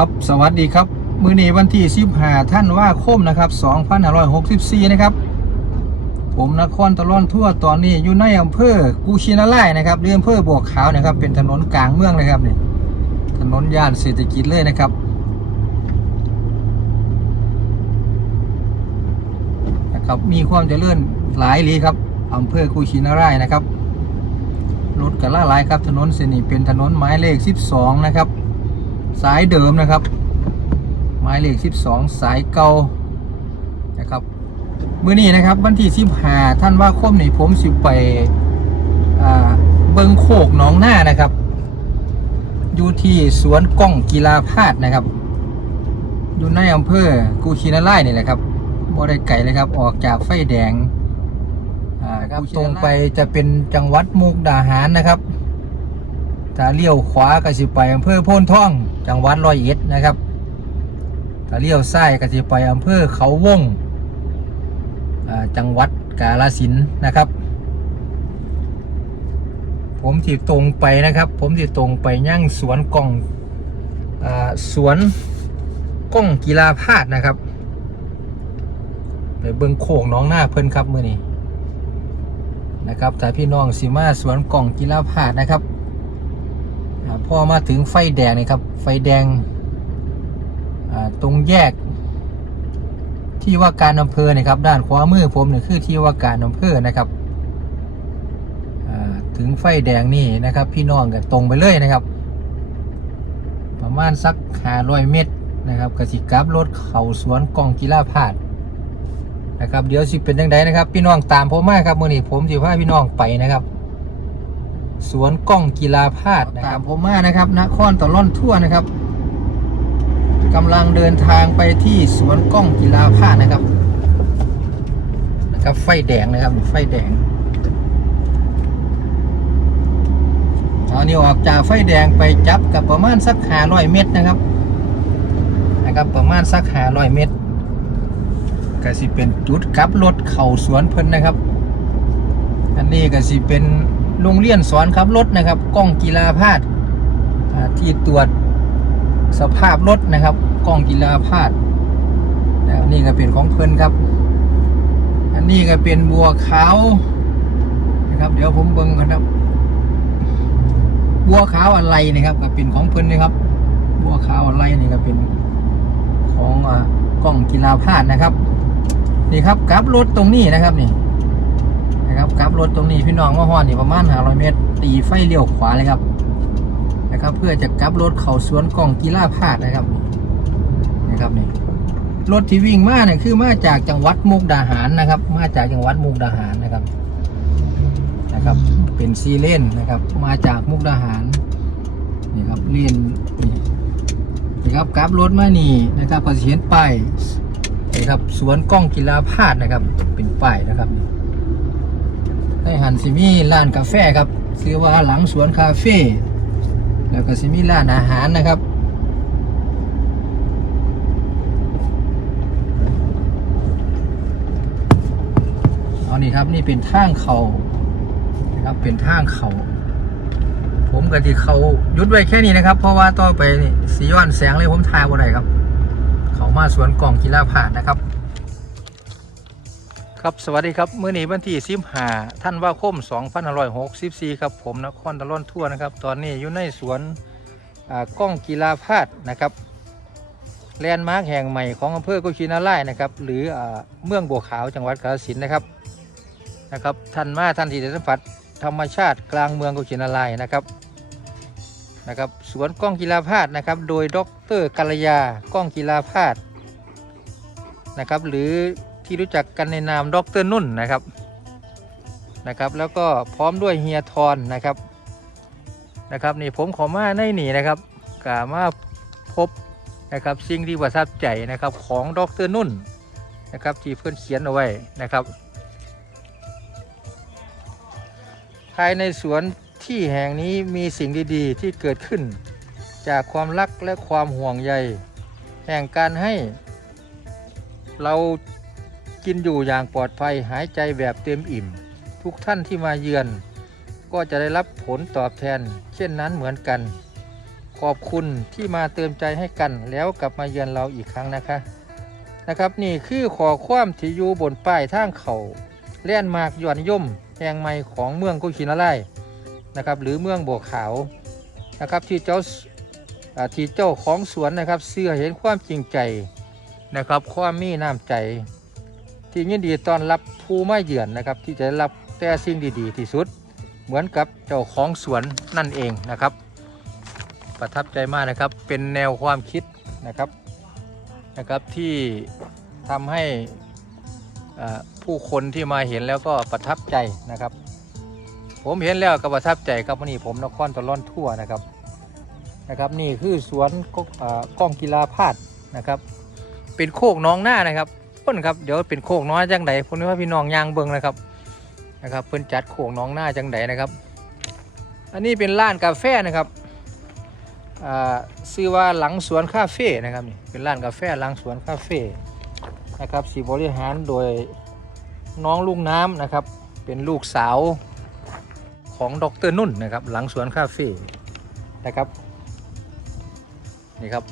ครับสวัสดีครับ มือนีวันที่15ท่านว่าคมนะครับ2564นะครับ ผมนครตะล่อนทั่วตอนนี้อยู่ในอำเภอกูชินาไลนะครับเรืออำเภอบวกขาวนะครับ เป็นถนนกลางเมืองเลยครับนี่ถนนย่านเศรษฐกิจเลยนะครับนะครับมีความเจริญหลายลีครับอำเภอกุชินารายนะครับรถกระล่าหลายครับถนนเส้นนี้เป็นถนนหมายเลข 12 นะครับ สายเดิมนะครับ หมายเลข 12 สายเก่านะครับมื้อนี้นะครับวันที่15ท่านว่าคมนี่ผมสิไปอ่าเบิงโคกหนองหน้านะครับ อยู่ที่สวนก้องกีฬาพาดนะครับ อยู่ในอำเภอกูชินาไลนี่แหละครับบ่ได้ไก่เลยครับออกจากไฟแดงอ่าครับตรงไปจะเป็นจังหวัดมุกดาหารนะครับ ถ้าเลี้ยวขวาก็สิไปอำเภอโพนท่อง จังหวัดร้อยเอ็ดนะครับ ถ้าเลี้ยวซ้ายก็สิไปอำเภอเขาวงจังหวัดกาฬสินนะครับ ผมที่ตรงไปนะครับ ผมที่ตรงไปย่างสวนกล้องอสวนกล้องกีฬาพาดนะครับไปเบิ่งโค้งน้องหน้าเพิ่นครับมือนี้นะครับถ้าพี่น้องสิมาสวนกล่องกีฬาพาดนะครับ พอมาถึงไฟแดงนี่ครับ ไฟแดงตรงแยก ที่ว่าการอำเภอนี่ครับ ด้านขวามือผมนี่คือที่ว่าการอำเภอนะครับถึงไฟแดงนี่นะครับ พี่น้องก็ตรงไปเลยนะครับ ประมาณสักห้าร้อยเมตรนะครับกสิกลับรถเข่าสวนกองกีฬาพาดนะครับ เดี๋ยวสิเป็นยังไงนะครับ พี่น้องตามผมมาครับมื่อนี้ผมสิพาพี่น้องไปนะครับ สวนกล้องกีฬาพาดนะครับผมมานะครับนครตะล่อนทั่วนะครับกำลังเดินทางไปที่สวนกล้องกีฬาพาดนะครับนะครับ ไฟแดงนะครับไฟแดงตอนนี้ออกจากไฟแดงไปจับกับประมาณสักหาร้อยเมตรนะครับ นะครับประมาณสักหาร้อยเมตร ก็สิเป็นจุดกลับรถเข่าสวนเพิ่นนะครับ อันนี้ก็สิเป็น โรงเรียนสอนขับรถนะครับกล้องกีฬาพาดที่ตรวจสภาพรถนะครับกล้องกีฬาพาดแล้วนี่ก็เป็นของเพิ่นครับ อันนี้ก็เป็นบัวขาวนะครับ เดี๋ยวผมเบิ่งกันครับ บัวขาวอะไรนะครับ ก็เป็นของเพิ่นนะครับ บัวขาวอะไรนี่ก็เป็นของกล้องกีฬาพาดนะครับ นี่ครับกลับรถตรงนี้นะครับนี่ นะครับกลับรถตรงนี้พี่น้องมาฮอดนี่ประมาณ500เมตร ตีไฟเลี้ยวขวาเลยครับนะครับ เพื่อจะกลับรถเข้าสวนกล่องกีฬาพาดนะครับนะครับนี่รถที่วิ่งมาเนี่ยคือมาจากจังหวัดมุกดาหารนะครับ มาจากจังหวัดมุกดาหารนะครับนะครับ เป็นซีเลนนะครับ มาจากมุกดาหารนี่ครับเลียนนี่นะครับกลับรถมานี่นะครับก็สิเห็นป้ายนะครับสวนกล้องกีฬาพาดนะครับ เป็นป้ายนะครับ ในหันซิมีร้านกาแฟครับชื่อว่าหลังสวนคาเฟ่แล้วก็ซิมีร้านอาหารนะครับเอานี่ครับนี่เป็นทางเขานะครับเป็นทางเขาผมกับที่เขายุดไว้แค่นี้นะครับ เพราะว่าต่อไปนี่สีย้อนแสงเลยผมทายบ่ได้ครับ เขามาสวนกล่องกีฬาผ่านนะครับ ครับสวัสดีครับเมื่อนี้วันที่สิบห้าท่านว่าคม2564ครับผมนครตะล่อนทั่วนะครับ ตอนนี้อยู่ในสวนอ่ากล้องกีฬาพาดนะครับแลนด์มาร์คแห่งใหม่ของอำเภอกุชินาไล่นะครับ หรืออเมืองบัวขาวจังหวัดกาฬสินธุ์นะครับนะครับท่านมาท่านที่จะสัมผัสธรรมชาติกลางเมืองกุชินาไล่นะครับนะครับสวนกล้องกีฬาพาดนะครับ โดยดรกัลยา กล้องกีฬาพาดนะครับ หรือ ที่รู้จักกันในนามดรนุ่นนะครับนะครับ แล้วก็พร้อมด้วยเฮียทอนนะครับนะครับนี่ผมขอมาในนี่นะครับกามาพบนะครับสิ่งที่ประทับใจนะครับของดรนุ่นนะครับที่เพื่อนเขียนเอาไว้นะครับ ภายในสวนที่แห่งนี้มีสิ่งดีๆ ที่เกิดขึ้น จากความรักและความห่วงใย แห่งการให้ เรา กินอยู่อย่างปลอดภัยหายใจแบบเต็มอิ่ม ทุกท่านที่มาเยือน ก็จะได้รับผลตอบแทน เช่นนั้นเหมือนกัน ขอบคุณที่มาเติมใจให้กัน แล้วกลับมาเยือนเราอีกครั้งนะคะนะครับนี่คือขอความที่อยู่บนป้ายทางเขาเล่นมากยอนย่มแห่งใหม่ของเมืองกุชินาไลยนะครับหรือเมืองบัวขาวนะครับที่เจ้าที่เจ้าของสวนนะครับเสื่อเห็นความจริงใจนะครับความมีน้ำใจ ที่ยินดีต้อนรับผู้มาเยือนนะครับ ที่จะได้รับแต่สิ่งดีๆที่สุด เหมือนกับเจ้าของสวนนั่นเองนะครับ ประทับใจมากนะครับเป็นแนวความคิดนะครับนะครับที่ทำให้อ่าผู้คนที่มาเห็นแล้วก็ประทับใจนะครับ ผมเห็นแล้วก็ประทับใจครับวันนี้ผมนครตะล่อนทั่วนะครับนะครับ นี่คือสวนกอ่ากล้องกีฬาพาดนะครับ เป็นโคกน้องหน้านะครับ นครับเดี๋ยวเป็นโคกน้อยจังไดผมนึกว่าพี่น้องยางเบิงนะครับนะครับเพิ่นจัดโคกน้องหน้าจังไดนะครับ อันนี้เป็นร้านกาแฟนะครับอ่าชื่อว่าหลังสวนคาเฟ่นะครับนี่เป็นร้านกาแฟหลังสวนคาเฟ่นะครับสีบริหารโดยน้องลูกน้ำนะครับ เป็นลูกสาวของดรนุ่นนะครับ หลังสวนคาเฟ่นะครับนี่ครับ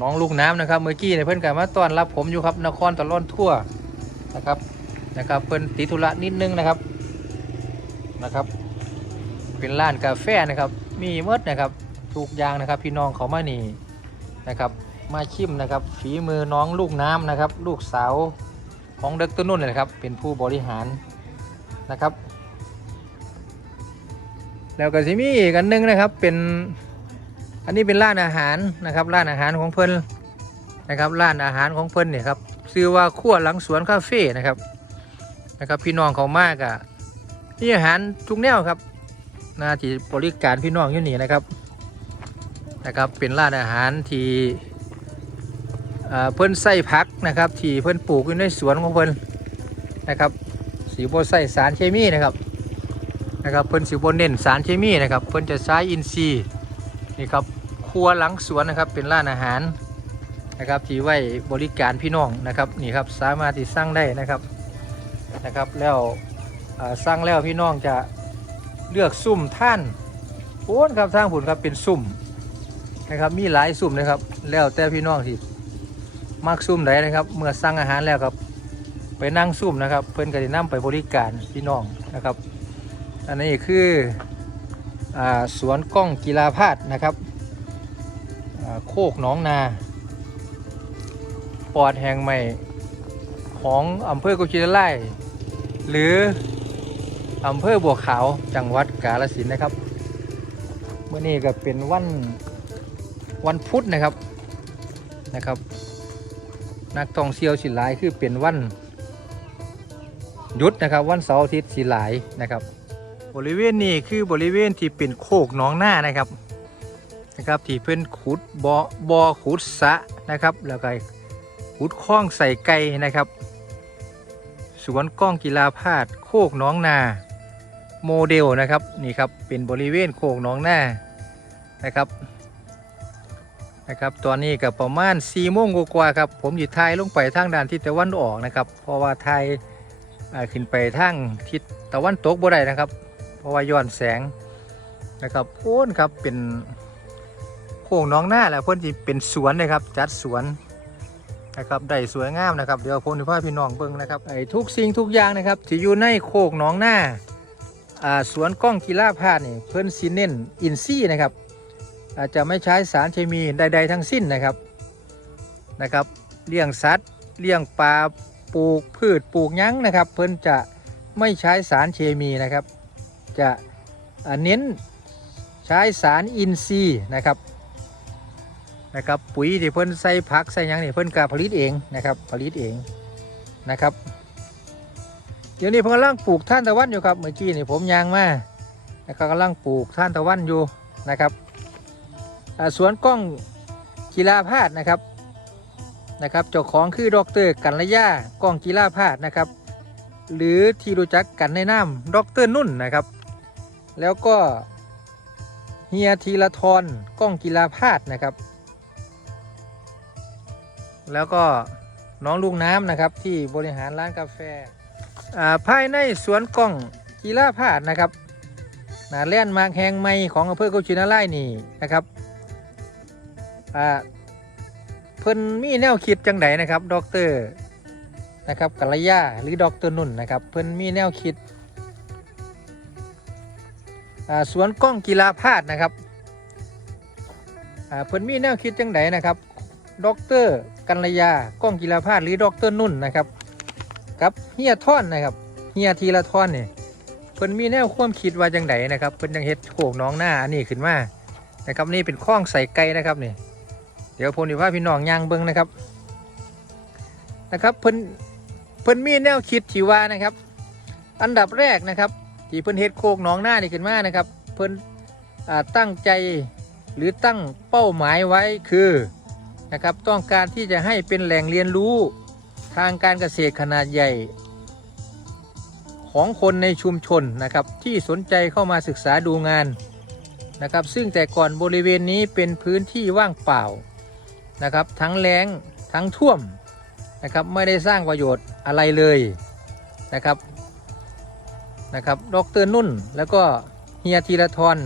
น้องลูกน้ำนะครับ เมื่อกี้เนี่ยเพื่อนกันมาต้อนรับผมอยู่ครับนครตะล่อนทั่วนะครับนะครับ เพิ่นติดธุระนิดนึงนะครับนะครับ เป็นร้านกาแฟนะครับ มีหมดนะครับทุกอย่างนะครับ พี่น้องเขามานี่นะครับ มาชิมนะครับ ฝีมือน้องลูกน้ำนะครับ ลูกสาวของเด็กต้นนุ่นเลยนะครับ เป็นผู้บริหารนะครับ แล้วก็สิมีอีกอันหนึงนะครับเป็น อันนี้เป็นร้านอาหารนะครับร้านอาหารของเพิ่นนะครับร้านอาหารของเพิ่นเนี่ยครับชื่อว่าขั้วหลังสวนคาเฟ่นะครับนะครับ พี่น้องเขามากอะนี่อาหารทุกแนวครับนาที่บริการพี่น้องอยู่นี่นะครับนะครับ เป็นร้านอาหารที่เพิ่นใส่ผักนะครับ ที่เพิ่นปลูกอยู่ในสวนของเพิ่นนะครับสีโบใส่สารเคมีนะครับนะครับเพิ่นสีโบเน้นสารเคมีนะครับ เพิ่นจะใช้อินทรีย์ นี่ครับครัวหลังสวนนะครับเป็นร้านอาหารนะครับที่ไว้บริการพี่น้องนะครับนี่ครับสามารถที่สั่งได้นะครับนะครับแล้วอ่างแล้วพี่น้องจะเลือกซุ่มท่านโอ้นครับทางผุนครับเป็นซุ่มนะครับมีหลายซุ่มนะครับ แล้วแต่พี่น้องที่มักซุ่มไหนนะครับ เมื่อสั่งอาหารแล้วครับไปนั่งซุ่มนะครับ เพื่อนก็จะนำไปบริการพี่น้องนะครับ อันนี้คือ สวนกล้องกีฬาพาดนะครับโคกหนองนาปอดแห่งใหม่ของอำเภอกุชินไล่หรืออำเภอบัวขาวจังหวัดกาฬสินธุ์นะครับเมื่อนี้ก็เป็นวันวันพุธนะครับนะครับ นักท่องเที่ยวสิหลายคือเป็นวันหยุดนะครับ วันเสาร์อาทิตย์สิหลายนะครับ บริเวณนี้คือบริเวณที่เป็นโคกหนองหน้านะครับนะครับที่เพิ่นขุดบ่อบ่อขุดสะนะครับ แล้วก็ขุดคลองใส่ไก่นะครับ สวนกล้องกีฬาพาดโคกหน้องนาโมเดลนะครับนี่ครับเป็นบริเวณโคกหน้องนานะครับนะครับตอนนี้กับประมาณ4ี่โมงกว่าครับผมอยู่ไทยลงไปทางด้านทิศตะวันออกนะครับ เพราะว่าไทยขึ้นไปทางทิศตะวันตกบ่ได้นะครับ เพราะว่าย้อนแสงนะครับโพ้นครับเป็นโค้งน้องหน้าแหละเพื่อนที่เป็นสวนนะครับจัดสวนนะครับได้สวยงามนะครับเดี๋ยวผมจะพาพี่น้องเบิ่งนะครับไอ้ทุกสิ่งทุกอย่างนะครับที่อยู่ในโคกน้องหน้าอ่าสวนกล้องกีฬาพาดนี่เพิ่อนซีเน้นอินซี่นะครับอาจจะไม่ใช้สารเคมีใด ๆ ทั้งสิ้นนะครับนะครับเลี้ยงสัตว์เลี้ยงปลาปลูกพืชปลูกยั้งนะครับ เพิ่อนจะไม่ใช้สารเคมีนะครับ จะเน้นใช้สารอินทรีย์นะครับนะครับปุ๋ยที่เพิ่นใส่ผักใส่ยังนี่เพิ่นก็ผลิตเองนะครับผลิตเองนะครับเดี๋ยวนี้เพิ่นกำลังปลูกท่านตะวันอยู่ครับเมื่อกี้นี่ผมยางมาแล้วก็กำลังปลูกท่านตะวันอยู่นะครับสวนกล้องกีฬาพาดนะครับนะครับเจ้าของคือดรกัลยากล้องกีฬาพาดนะครับ หรือที่รู้จักกันในนามดรนุ่นนะครับ แล้วก็เฮียธีรทรกล้องกีฬาพาดนะครับ แล้วก็น้องลูกน้ำนะครับที่บริหารร้านกาแฟภายในสวนกล้องกีฬาพาดนะครับนาแล่นมาแหงใหม่ของอำเภอกุชินาไลนี่นะครับเพิ่นมีแนวคิดจังไดนะครับดอกเตอรนะครับกัลยาหรือดอกเตอรนุ่นนะครับ เพิ่นมีแนวคิด สวนกล้องกีฬาพาดนะครับเพิ่นมีแนวคิดจังไดนะครับดอกเตอรกัลยากล้องกีฬาพาดหรือดอกเตอรนุ่นนะครับกับเฮียท่อนนะครับเฮียทีละท่อนนี่เพิ่นมีแนวความคิดว่าจังไดนะครับเพิ่นยังเฮ็ดโขกน้องหน้าอันนี้ขึ้นมานะครับนี่เป็นข้องใส่ไก่นะครับนี่เดี๋ยวผมจะพาพี่น้องย่างเบิ้งนะครับนะครับเพิ่นเพิ่นมีแนวคิดที่ว่านะครับ อันดับแรกนะครับ ที่เพิ่นเฮ็ดโคกน้องหน้านี่ขึ้นมานะครับ เพิ่นอตั้งใจหรือตั้งเป้าหมายไว้คือนะครับต้องการที่จะให้เป็นแหล่งเรียนรู้ทางการเกษตรขนาดใหญ่ ของคนในชุมชนนะครับที่สนใจเข้ามาศึกษาดูงานนะครับ ซึ่งแต่ก่อนบริเวณนี้เป็นพื้นที่ว่างเปล่านะครับ ทั้งแล้งทั้งท่วมนะครับไม่ได้สร้างประโยชน์อะไรเลยนะครับ นะครับ ดรนุ่น แล้วก็เฮียธีรทร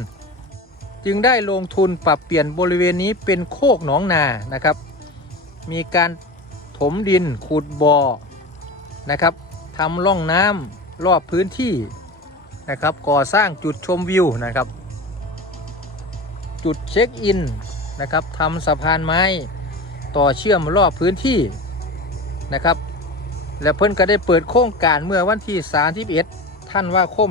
จึงได้ลงทุนปรับเปลี่ยนบริเวณนี้เป็นโคกหนองนานะครับ มีการถมดินขุดบ่อนะครับทำร่องน้ำรอบพื้นที่นะครับ ก่อสร้างจุดชมวิวนะครับ จุดเช็คอินนะครับทำสะพานไม้ต่อเชื่อมรอบพื้นที่นะครับ และเพิ่นก็ได้เปิดโครงการเมื่อวันที่ 31 ท่านว่าคม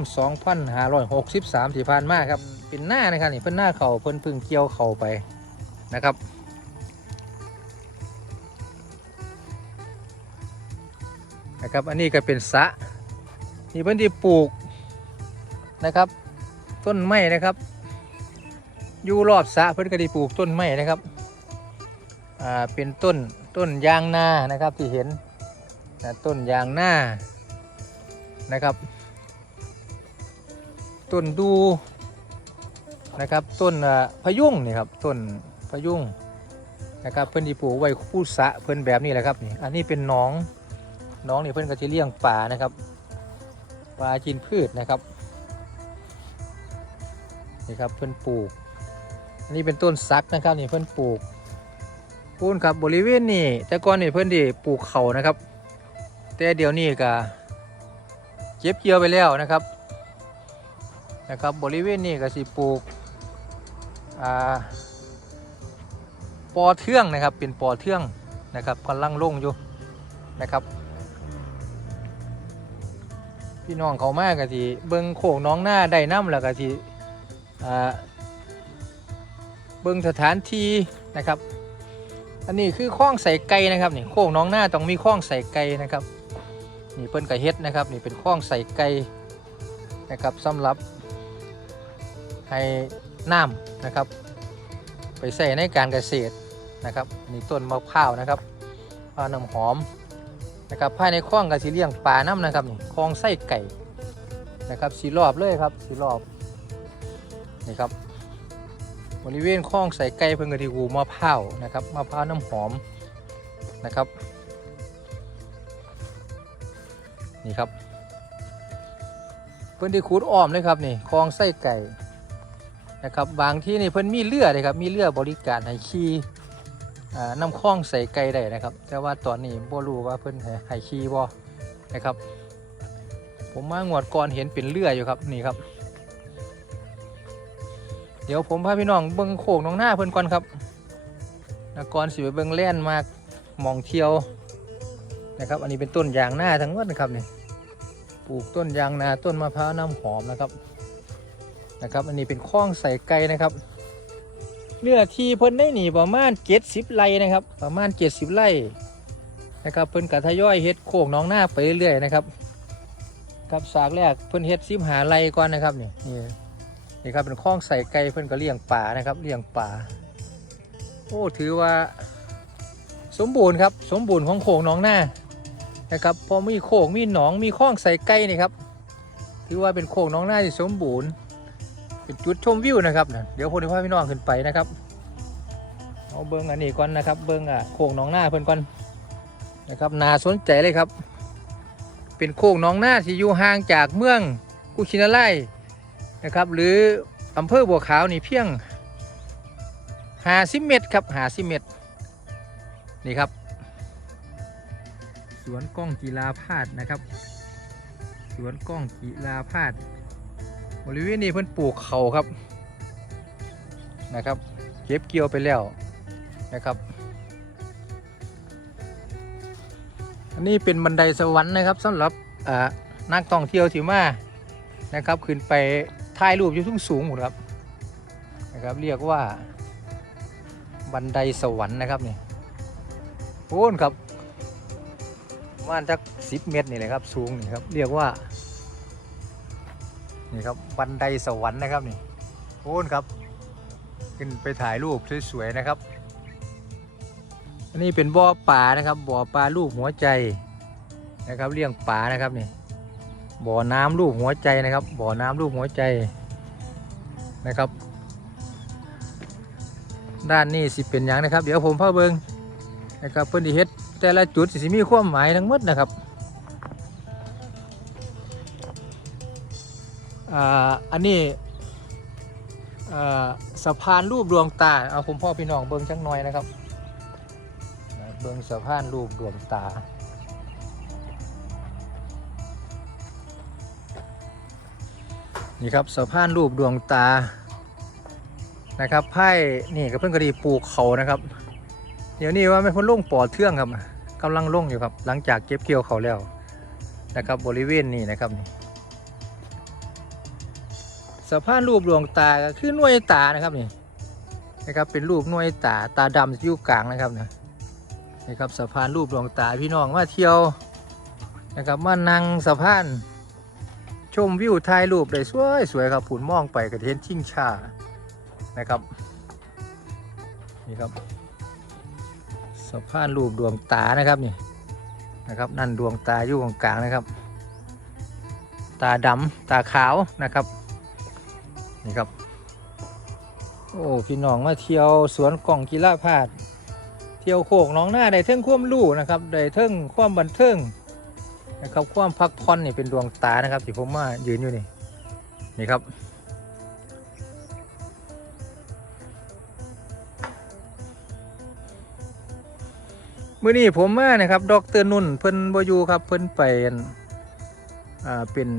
2563ที่ผ่านมาครับ เป็นหน้านะครับนี่เพิ่นหน้าเขาเพิ่นเพึ่งเกี่ยวเขาไปนะครับนะครับอันนี้ก็เป็นสระนี่เพิ่นที่ปลูกนะครับ ต้นไม้นะครับ อยู่รอบสระเพิ่นก็ได้ปลูกต้นไม้นะครับอ่าเป็นต้นต้นยางนานะครับที่เห็นนะต้นยางนานะครับ ต้นดูนะครับ ต้นพะยุงนี่ครับต้นพะยุงนะครับเพิ่อนที่ปลูกไว้คู่สะเพิ่อนแบบนี้แหละครับนี่อันนี้เป็นน้องน้องนี่เพิ่อนก็จะเลี้ยงป่านะครับปลากินพืชนะครับนี่ครับเพื่อนปลูก อันนี้เป็นต้นซักนะครับนี่เพื่อนปลูกพูนครับบริเวณนี้แต่ก่อนนี่เพื่อนที่ปลูกเขานะครับ แต่เดี๋ยวนี้ก็เก็บเกี่ยวไปแล้วนะครับ นะครับบริเวณนี้ก็สิปลูกอปอเทืองนะครับเป็นปอเทืองนะครับกำลังลงอยู่นะครับ พี่น้องเขามากกะทีเบิ้งโขงน้องหน้าได้น้ำแล้วกะทีเบิ้งสถานที่นะครับ อันนี้คือข้องใส่ไก่นะครับนี่โขงน้องหน้าต้องมีข้องใส่ไก่นะครับนี่เปิ้นกะเฮ็ดนะครับนี่เป็นข้องใส่ไก่นะครับสำหรับ ให้น้ำนะครับ ไปใส่ในการเกษตรนะครับนี่ต้นมะพร้าวนะครับมะพร้าวน้ำหอมนะครับภายในคลองกับสีเลี้ยงปลาน้ำนะครับนี่คลองไส้ไก่นะครับสีรอบเลยครับสีรอบนี่ครับบริเวณคลองใส่ไก่เพิ่งกระดิกูมะพร้าวนะครับมะพร้าวน้ำหอมนะครับนี่ครับเพิ่นที่ขุดอ้อมเลยครับนี่คลองไส้ไก่ นะครับบางที่นี่เพิ่นมีเรือเลยครับมีเรือบริการให้ขี่น้ำคล้องใส่ไก่ได้นะครับ แต่ว่าตอนนี้บ่รู้ว่าเพิ่นให้ขี่บ่นะครับ ผมมางวดก่อนเห็นเป็นเรืออยู่ครับนี่ครับ เดี๋ยวผมพาพี่น้องเบิ่งโขกน้องหน้าเพิ่นก่อนครับนะก่อนสิไปเบิ่งแล่นมากมองเที่ยวนะครับ อันนี้เป็นต้นยางหน้าทั้งหมดนะครับนี่ปลูกต้นยางนาต้นมะพร้าวน้ำหอมนะครับ นะครับ อันนี้เป็นคล้องใส่ไก่นะครับ เนื้อที่เพิ่นได้หนีประมาณเจ็ดสิบไร่นะครับ ประมาณเจ็ดสิบไร่นะครับเพิ่นกะทย่อยเฮ็ดโค้งน้องหน้าไปเรื่อยๆนะครับครับสากแรกเพิ่นเฮ็ดซิมหาไร่ก่อนนะครับนี่นี่นี่ครับเป็นคลองใส่ไก่เพิ่นก็เลี้ยงป่านะครับเลี้ยงป่าโอ้ถือว่าสมบูรณ์ครับสมบูรณ์ของโค้งน้องหน้านะครับพอมีโค้งมีหนองมีคลองใส่ไก่นี่ครับถือว่าเป็นโค้งน้องหน้าที่สมบูรณ์ เป็นจุดชมวิวนะครับเดี๋ยวพอดีพ่อพี่น้องขึ้นไปนะครับเอาเบิ้งอันนี้ก่อนนะครับ เบิ้งอะโค้งน้องหน้าเพิ่อนก่อนนะครับนาสนใจเลยครับ เป็นโค้งน้องหน้าที่อยู่ห่างจากเมืองกุชินาไลนะครับ หรืออำเภอบัวขาวนี่เพียงหาสิเมตรครับหาสิเมตรนี่ครับ สวนกล้องกีฬาพาดนะครับ สวนกล้องกีฬาพาด บริเวณนี้เพิ่นปลูกเขาครับนะครับ เก็บเกี่ยวไปแล้วนะครับ อันนี้เป็นบันไดสวรรค์นะครับสำหรับนักท่องเที่ยวที่มานะครับขึ้นไปถ่ายรูปอยู่ทุ่งสูงหมดครับนะครับเรียกว่าบันไดสวรรค์นะครับนี่โอ้นครับมาณสักสิบเมตรนี่เลยครับสูงนี่ครับเรียกว่า นี่ครับบันไดสวรรค์นะครับนี่โอ้นครับ ขึ้นไปถ่ายรูปสวยๆนะครับ อันนี้เป็นบ่อปลานะครับบ่อปลาลูกหัวใจนะครับเลี้ยงปลานะครับนี่บ่อน้ำลูกหัวใจนะครับ บ่อน้ำลูกหัวใจนะครับ ด้านนี้สิเป็นอย่างนะครับ เดี๋ยวผมพาเบิงนะครับเพิ่อนที่เฮ็ดแต่ละจุดสิมีความหมายทั้งหมดนะครับ อันนี้สะพานรูปดวงตา เอาผมพ่อพี่น้องเบิงจักหน่อยนะครับ เบื้งสะพานรูปดวงตา นี่ครับสะพานรูปดวงตา นะครับไพ่นี่ก็เพิ่งกระดีปลูกเขานะครับ เดี๋ยวนี้ว่าไม่พ้นล่งปอดเทื่องครับกำลังล่งอยู่ครับ หลังจากเก็บเกี่ยวเขาแล้วนะครับบริเวณนี้นะครับนี่ะพานรูปดวงตาก็คือหน่วยตานะครับนี่นะครับเป็นรูปหน่วยตาตาดำอยู่กลางนะครับนะนี่ครับสะพานรูปดวงตาพี่น้องมาเที่ยวนะครับมานั่งสะพานชมวิวถ่ายรูปได้สวยสวยครับผุนมองไปกระเทียนชิงชานะครับนี่ครับสะพานรูปดวงตานะครับนี่นะครับนั่นดวงตาอยู่กลางนะครับ ตาดำตาขาวนะครับ นี่ครับ โอ้พี่น้องมาเที่ยวสวนกล่องกีฬาพาด เที่ยวโคกน้องหน้าได้เทิงความรู้นะครับได้เทิงความบันเทิงนะครับความพักผ่อนนี่เป็นดวงตานะครับที่ผมมายืนอยู่นี่นี่ครับมื่อนี้ผมมานะครับดอกเตอร์นุ่นเพิ่นบอยู่ครับ เพิ่นไปอ่าเป็น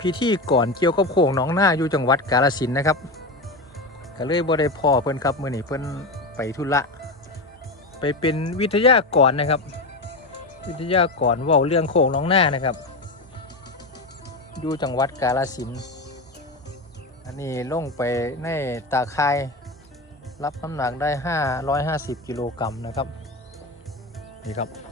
พิธีก่อนเกี่ยวกับโคกหน้องหน้าอยู่จังหวัดกาฬสินนะครับก็เลยบ่ได้พอเพิ่อนครับเมื่อนี้เพิ่อนไปธุระไปเป็นวิทยากรนะครับ วิทยากรว่าเรื่องโขงน้องหน้านะครับอยู่จังหวัดกาฬสินอันนี้ลงไปในตาคายรับน้ำหนักได้ 550 กิโลกรัมนะครับนี่ครับ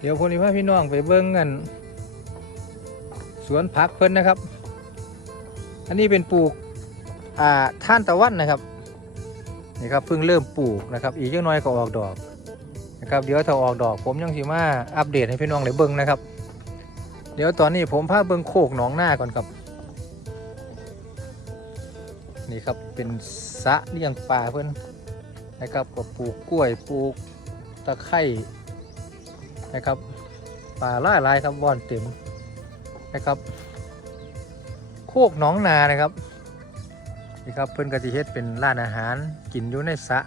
เดี๋ยวคนนี้พาพี่น้องไปเบิ้งกันสวนผักเพิ่นนะครับ อันนี้เป็นปลูกอ่าท่านตะวันนะครับนี่ครับเพิ่งเริ่มปลูกนะครับ อีกยังน้อยก็ออกดอกนะครับเดี๋ยวถ้าออกดอกผมยังสิมาอัปเดตให้พี่น้องได้เบิ่งนะครับ เดี๋ยวตอนนี้ผมพาเบิ่งโคกหนองหน้าก่อนครับนี่ครับเป็นสะเลี้ยงปลาเพิ่นนะครับก็ปลูกกล้วยปลูกตะไคร้ นะครับปลาล่าลายครับวอนเต็มนะครับ โคกหนองนานะครับนี่ครับเพิ่นกติเฮ็ดเป็นร้านอาหารกินอยู่ในสระ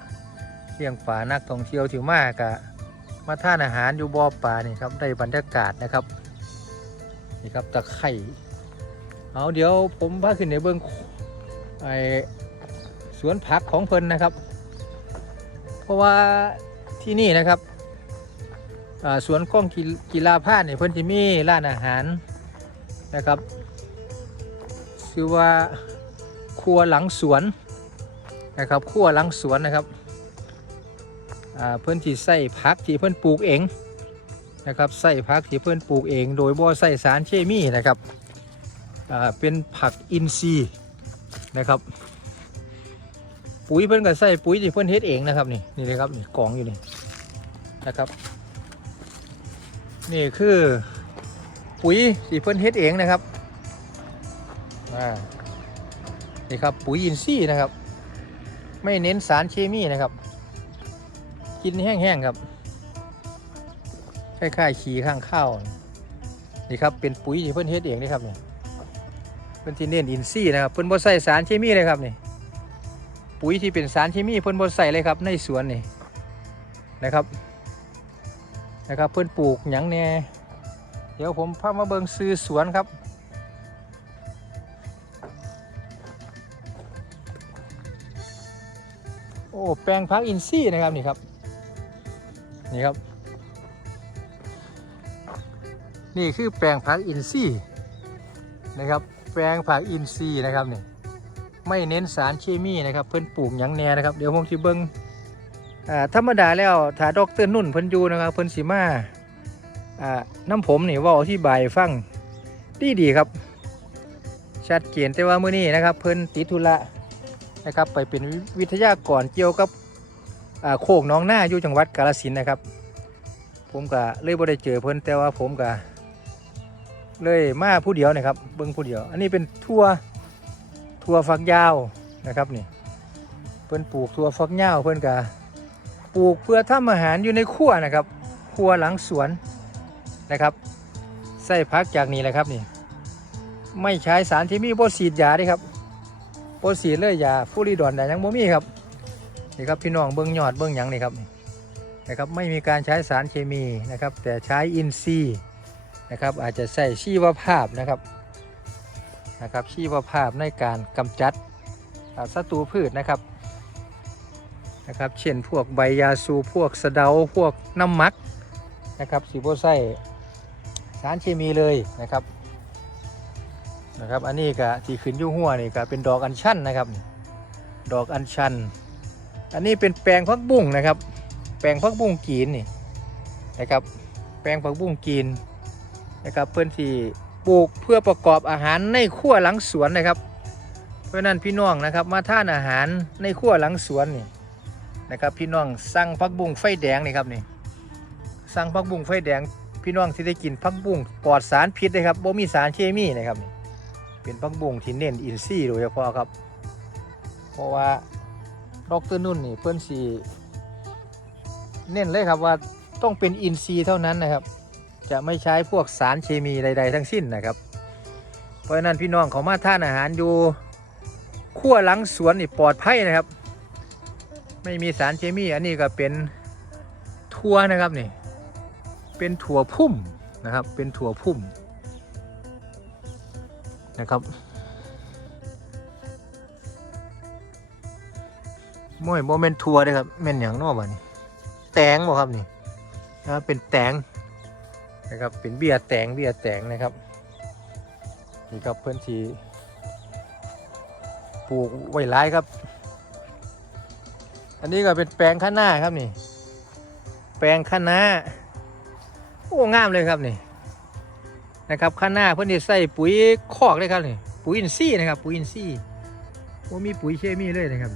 เลี้ยงปลานักท่องเที่ยวที่มากะมาท่านอาหารอยู่บ่อปลานี่ครับได้บรรยากาศนะครับนี่ครับตะไคร่เอาเดี๋ยวผมพาขึ้นในเบื้องไอสวนผักของเพิ่นนะครับ เพราะว่าที่นี่นะครับ สวนกล้องกีกีฬาพาดเนี่ยเพิ่นจะมีร้านอาหารนะครับชื่อว่าครัวหลังสวนนะครับครัวหลังสวนนะครับเพื่อนที่ใส่พักที่เพื่อนปลูกเองนะครับใส่พักที่เพื่อนปลูกเอง โดยบ่ใส่สารเคมีนะครับเป็นผักอินทรีย์นะครับ ปุ๋ยเพื่อนก็ใส่ปุ๋ยที่เพื่อนเฮ็ดเองนะครับนี่นี่เลยครับนี่กองอยู่นี่นะครับ นี่คือปุ๋ยที่เพื่นเฮ็ดเองนะครับนี่ครับปุ๋ยอินทรีย์นะครับ ไม่เน้นสารเคมีนะครับ กินแห้งๆครับคล้ายๆขี้ข้างข้าวนี่ครับเป็นปุ๋ยที่เพิ่นเฮ็ดเองนี่ครับเนี่ยเพิ่นที่เน้นอินทรีย์นะครับเพิ่นบ่ใส่สารเคมีเลยครับนี่ปุ๋ยที่เป็นสารเคมีเพิ่นบ่ใส่เลยครับในสวนนี่นะครับ นะครับเพิ่อนปลูกหยังแน่เดี๋ยวผมพามาเบิงซื้อสวนครับ โอ้แปลงพักอินทรีย์นะครับนี่ครับ นี่ครับ นี่คือแปลงผักอินทรีย์นะครับ แปลงผักอินทรีย์นะครับนี่ไม่เน้นสารเคมีนะครับ เพิ่อนปลูกหยังแน่นะครับ เดี๋ยวผมสิเบิ่ง อ่าธรรมดาแล้วถ้าดอกเตอร์นุ่นเพิ่นอยู่นะครับเพิ่นสิมาอ่าน้ำผมนี่ว่าอธิบายฟังดีดีครับ ชัดเจนแต่ว่ามื้อนี้นะครับ เพิ่นติดธุระนะครับ ไปเป็นวิทยากรเกี่ยวกับโคกน้องหน้าอยู่จังหวัดกาฬสินนะครับ ผมก็เลยบ่ได้เจอเพิ่นแต่ว่าผมก็เลยมาผู้เดียวนะครับ เบิ่งผู้เดียว อันนี้เป็นทั่วทั่วฝักยาวนะครับนี่เพิ่นปลูกทั่วฝักยาวเพิ่นก็ ปลูกเพื่อทำอาหารอยู่ในครัวนะครับครัวหลังสวนนะครับใส่พักจากนี้แหละครับนี่ ไม่ใช้สารที่มีบ่ฉีดยาด้ครับบ่ฉีดเลยยาฟูริดอนแต่ยังบ่มีครับนี่ครับพี่น้องเบิ่งยอดเบิ่งหยังนี่ครับนะครับไม่มีการใช้สารเคมีนะครับ แต่ใช้อินทรีย์นะครับอาจจะใส่ชีวภาพนะครับนะครับชีวภาพในการกำจัดศัตรูพืชนะครับ นะครับ เช่นพวกใบยาสูพวกสะเดาพวกน้ำมักนะครับสีโบไส้สารเคมีเลยนะครับนะครับ อันนี้ก็ที่ขึ้นยุ่หัวนี่ก็เป็นดอกอัญชันนะครับ ดอกอัญชัน อันนี้เป็นแปลงพักบุ้งนะครับ แปลงผักบุ้งกีนนี่นะครับ แปลงผักบุ้งกีนนะครับเพื่อนที่ปลูกเพื่อประกอบอาหารในขั้วหลังสวนนะครับ เพราะฉะนั้นพี่น้องนะครับมาท่านอาหารในขั้วหลังสวนนี่ นะครับพี่น้องสั่งผักบุ้งไฟแดงนี่ครับนี่สั่งผักบุ้งไฟแดง พี่น้องที่ได้กินผักบุ้งปลอดสารพิษนะครับบ่มีสารเคมีนะครับนี่เป็นผักบุ้งที่เน้นอินทรีย์โดยเฉพาะครับ เพราะว่าดรนุ่นนี่เพื่อนสีเน้นเลยครับว่าต้องเป็นอินทรีย์เท่านั้นนะครับ จะไม่ใช้พวกสารเคมีใด ๆ ทั้งสิ้นนะครับ เพราะฉะนั้นพี่น้องเขามาท่านอาหารอยู่ขั้วหลังสวนนี่ปลอดภัยนะครับ ไม่มีสารเคมีอันนี้ก็เป็นถั่วนะครับนี่ เป็นถั่วพุ่มนะครับ เป็นถั่วพุ่มนะครับมวยโมเมนถั่วเลยครับเม่นอย่างนอกบ้านี่แตงบ่ครับนี่นะครับเป็นแตงนะครับเป็นเบียร์แตงเบียร์แตงนะครับนี่ครับเพื่อนทีปลูกไว้หลายครับ อันนี้ก็เป็นแปลงข้างหน้าครับนี่ แปลงข้างหน้า โอ้งามเลยครับนี่ นะครับข้างหน้าเพื่อนที่ใส่ปุ๋ยคอกเลยครับนี่ ปุ๋ยอินทรีย์นะครับ ปุ๋ยอินทรีย์ว่ามีปุ๋ยเคมีเลยนะครับ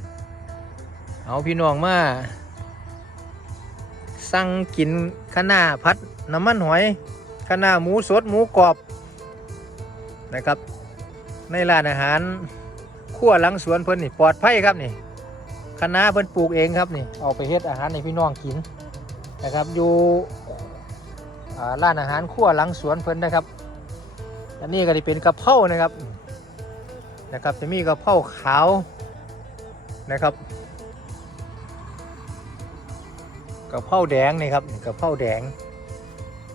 เอาพี่น้องมาสั่งกินข้าหน้าพัดน้ำมันหอยข้าหน้าหมูสดหมูกรอบนะครับ ในร้านอาหารขั้วหลังสวนเพิ่อนนี่ปลอดภัยครับนี่ คณะเพิ่นปลูกเองครับนี่เอาไปเฮ็ดอาหารให้พี่น้องกินนะครับ อยู่ร้านอาหารขั้วหลังสวนเพิ่นนะครับ อันนี้ก็จะเป็นกระเพรานะครับนะครับจะมีกระเพราขาวนะครับกระเพราแดงนี่ครับกระเพราแดง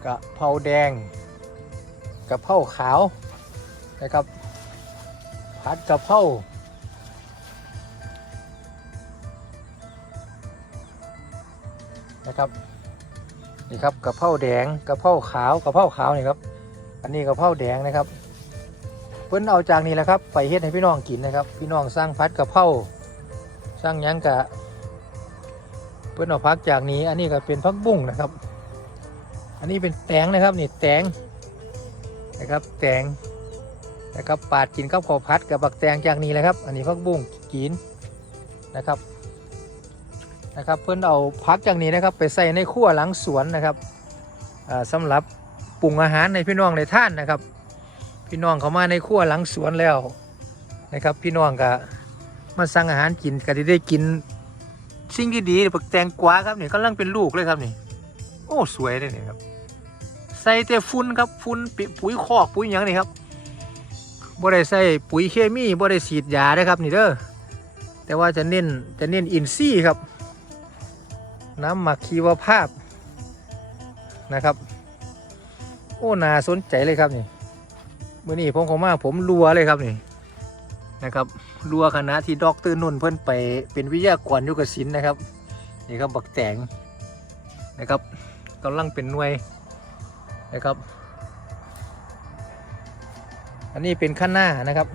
กระเพราแดงกระเพราขาวนะครับผัดกระเพรา นะครับนี่ครับกะเพราแดงกะเพราขาวกะเพราขาวนี่ครับอันนี้กะเพราแดงนะครับ เพิ่นเอาจากนี้แหละครับไปเฮ็ดให้พี่น้องกินนะครับ พี่น้องสร้างพัดกะเพราสร้างยังกะเพื่อนเอาพักจากนี้อันนี้ก็เป็นพักบุ้งนะครับ อันนี้เป็นแตงนะครับนี่แตงนะครับแตงนะครับปาดกินข้าวขอพัดกับบักแตงจากนี้แหละครับ อันนี้พักบุ้งกินนะครับ นะครับเพื่อนเอาพักจากนี้นะครับไปใส่ในขั้วหลังสวนนะครับอ่าสำหรับปรุงอาหารในพี่น้องในท่านนะครับ พี่น้องเขามาในขั้วหลังสวนแล้วนะครับ พี่น้องก็มาสั่งอาหารกินก็ได้ได้กินสิ่งที่ดีๆปักแตงกวาครับนี่กำลังเป็นลูกเลยครับนี่ โอ้สวยเลยนี่ครับ ใส่แต่ฝุ่นครับฝุ่นปุ๋ยคอกปุ๋ยหยังนี่ครับบ่ได้ใส่ปุ๋ยเคมีบ่ได้ฉีดยาเด้อครับนี่เด้อแต่ว่าจะเน้นจะเน้นอินทรีย์ครับ น้ำหมักชีวภาพนะครับ โอ้น่าสนใจเลยครับนี่เมื่อนี้ผมขอมาผมรัวเลยครับนี่นะครับรัวคณะที่ด็อกเตอร์นุ่นเพิ่อนไปเป็นวิทยากรยุกศิลป์นะครับนี่ครับบักแตงนะครับกำลังเป็นหน่วยนะครับ อันนี้เป็นขั้นหน้านะครับ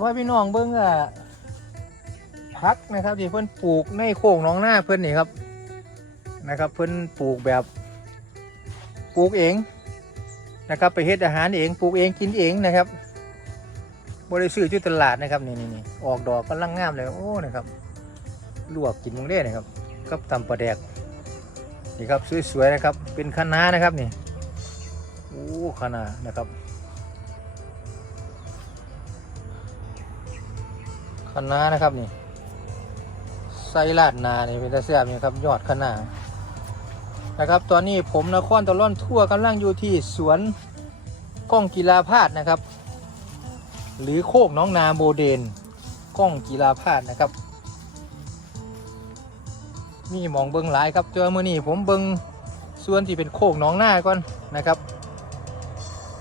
พ่อพี่น้องเบิ้งอะพักนะครับที่เพิ่อนปลูกในโค้งน้องหน้าเพิ่อนนี่ครับนะครับ เพิ่อนปลูกแบบปลูกเองนะครับไปเฮ็ดอาหารเองปลูกเองกินเองนะครับบริซื้อที่ตลาดนะครับนี่นี่นี่ออกดอกกำลังงามเลยโอ้นะครับลวกกินมึงได้นะครับกับตำปลาแดกนี่ครับสวยๆนะครับเป็นคะน้านะครับนี่โอ้คะน้านะครับ คะน้านะครับนี่ไส้ลาดนานี่เป็นตะเสียบนี่ครับยอดคะน้านะครับ ตอนนี้ผมนครตะล่อนทั่วกำลังอยู่ที่สวนกล้องกีฬาพาดนะครับ หรือโคกน้องนาโมเดนกล้องกีฬาพาดนะครับ มีหมองเบิงหลายครับเจอมื่อนี่ผมเบิงส่วนที่เป็นโคกน้องหน้าก่อนนะครับ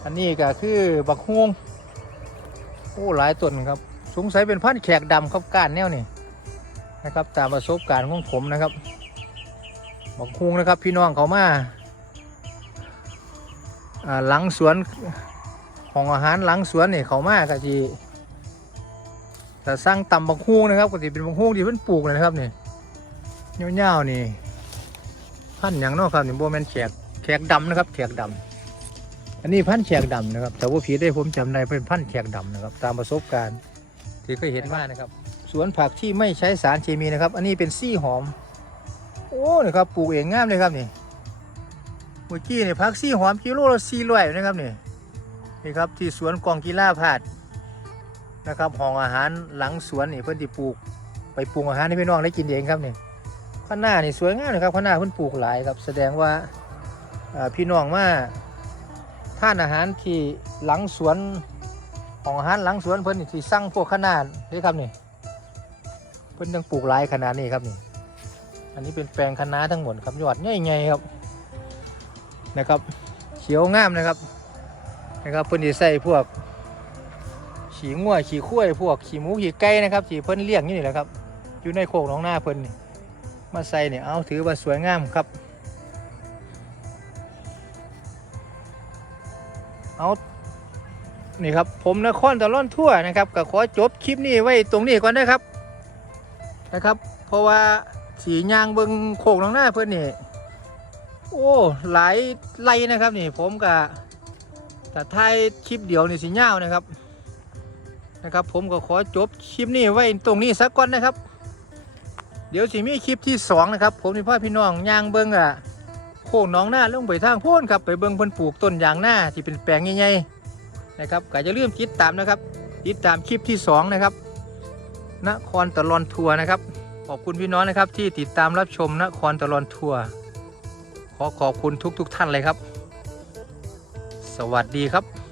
อันนี้ก็คือบักฮวงโอ้หลายต้นครับ สงสัยเป็นพันธุ์แขกดำครับก้านแนวนี่นะครับ ตามประสบการณ์ของผมนะครับบอกคุงนะครับพี่น้องเขามาอ่าหลังสวนของอาหารหลังสวนนี่เขามาก็จีแต่สร้างตำบักฮุงนะครับก็จะเป็นบักฮุงที่เพิ่นปลูกเลยนะครับนี่เงาวๆนี่พันธุ์หยังนาะครับนี่โบแมนแขกแขกดำนะครับแขกดำอันนี้พันธุ์แขกดำนะครับ แต่ว่าผีได้ผมจำได้เป็นพันธุ์แขกดำนะครับ ตามประสบการณ์ ที่เคยเห็นมานะครับ สวนผักที่ไม่ใช้สารเคมีนะครับ อันนี้เป็นซี่หอม โอ้นี่ครับปลูกเองงามเลยครับนี่เมื่อกี้เนี่ยผักซี่หอมกิโลละสี่ร้อยนะครับนี่นี่ครับที่สวนกองกีฬาพาดนะครับห้องอาหารหลังสวนนี่เพื่อนที่ปลูก ไปปลูกอาหารให้พี่น้องได้กินเองครับนี่ข้างหน้านี่สวยงามเลยครับข้างหน้าเพื่อนปลูกหลายครับ แสดงว่าอ่าพี่น้องมาทานอาหารที่หลังสวน ของอาหารหลังสวนเพิ่นที่สั่งพวกขนาดนี่ครับนี่เพิ่นยังปลูกหลายขนาดนี้ครับนี่ อันนี้เป็นแปลงคะน้าทั้งหมดครับยอดใหญ่ๆครับนะครับ เขียวงามนะครับนะครับเพิ่นที่ใส่พวกขี้งัวขี้ข้วยพวกขี้หมูขี้ไก่นะครับที่เพิ่นเลี้ยงอยู่นี่แหละครับอยู่ในโคกหนองนาเพิ่นนี่มาใส่เนี่ยเอาถือว่าสวยงามครับเอา นี่ครับผมนครตะล่อนทั่วนะครับก็ขอจบคลิปนี้ไว้ตรงนี้ก่อนนะครับนะครับ เพราะว่าสียางเบิงโขกน้องหน้าเพื่อนนี่โอ้หลายไล่นะครับนี่ผมกับแต่ท้ายคลิปเดียวนี่สีเงานะครับนะครับ ผมก็ขอจบคลิปนี้ไว้ตรงนี้สักก่อนนะครับ เดี๋ยวสิมีคลิปที่สองนะครับ ผมมีพ่อพี่น้องยางเบิงอะโขกน้องหน้าลงไปทางโพ้นครับไปเบิงเพิ่นปลูกต้นยางหน้าที่เป็นแปลงใหญ่ๆ นะครับก็จะเริ่าลืมติดตามนะครับ ติดตามคลิปที่ 2 นะครับนครตะลอนทัวร์นะครับ ขอบคุณพี่น้องนะครับ ที่ติดตามรับชมนครตะลอนทัวร์ขอขอบคุณทุกๆทท่านเลยครับ สวัสดีครับ